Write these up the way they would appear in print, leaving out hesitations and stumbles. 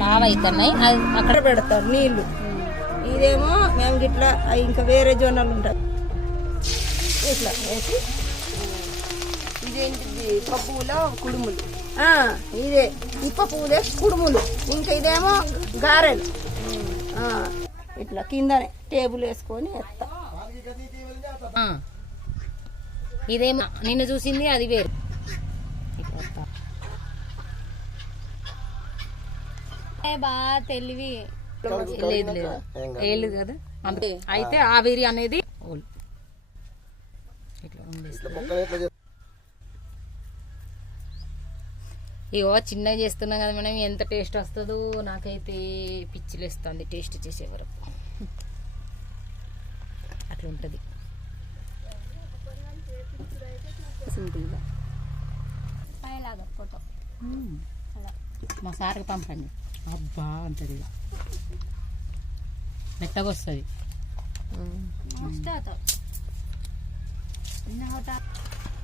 లావైతున్నాయి అక్కడ పెడతారు నీళ్లు. ఇదేమో మేము గిట్లా ఇంకా వేరే జొన్నలు ఉంటాయి ఇట్లా వేసి. ఇదేంటిది పప్పులో కుడుములు. ఇదే ఇప్ప పువ్వులే కుడుములు. ఇంకా ఇదేమో గారెలు. ఇట్లా కిందనే టేబుల్ వేసుకొని వేస్తా. ఇదేమో నిన్ను చూసింది అది వేరు. బాగా తెలివి లేదు లేదు ఏళ్ళు కదా అందుకే. అయితే ఆవిరి అనేది ఇగో చిన్నగా చేస్తున్నాం కదా మనం, ఎంత టేస్ట్ వస్తుందో నాకైతే పిచ్చిలేస్తుంది టేస్ట్ చేసే వరకు. అట్లా ఉంటుంది సింపుల్గా. మా సార్కి పంపండి. అబ్బా అంటది మెత్తగా వస్తుంది.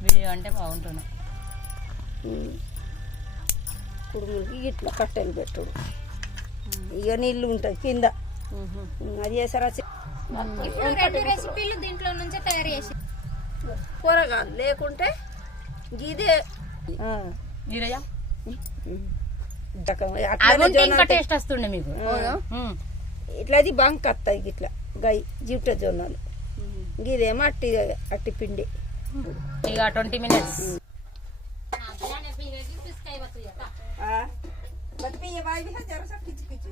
వీడియో అంటే బాగుంటుంది. కుడుములకి ఇట్లా కట్టెలు పెట్టుడు. ఇక నీళ్ళు ఉంటాయి కింద. అది చేసారా రెసిపీలు దీంట్లో నుంచే తయారు చేసి కూరగాయలు లేకుంటే గిదే ఇంకా టేస్ట్ వస్తుండే మీకు. ఇట్లా అది బంక్ వస్తాయి ఇట్లా గై జిట్ట జొన్నలు. గిదేమో అట్టి అట్టి పిండి. ఇక 20 minutes. बत पे ये वाई भी है जरा सा खिच खिच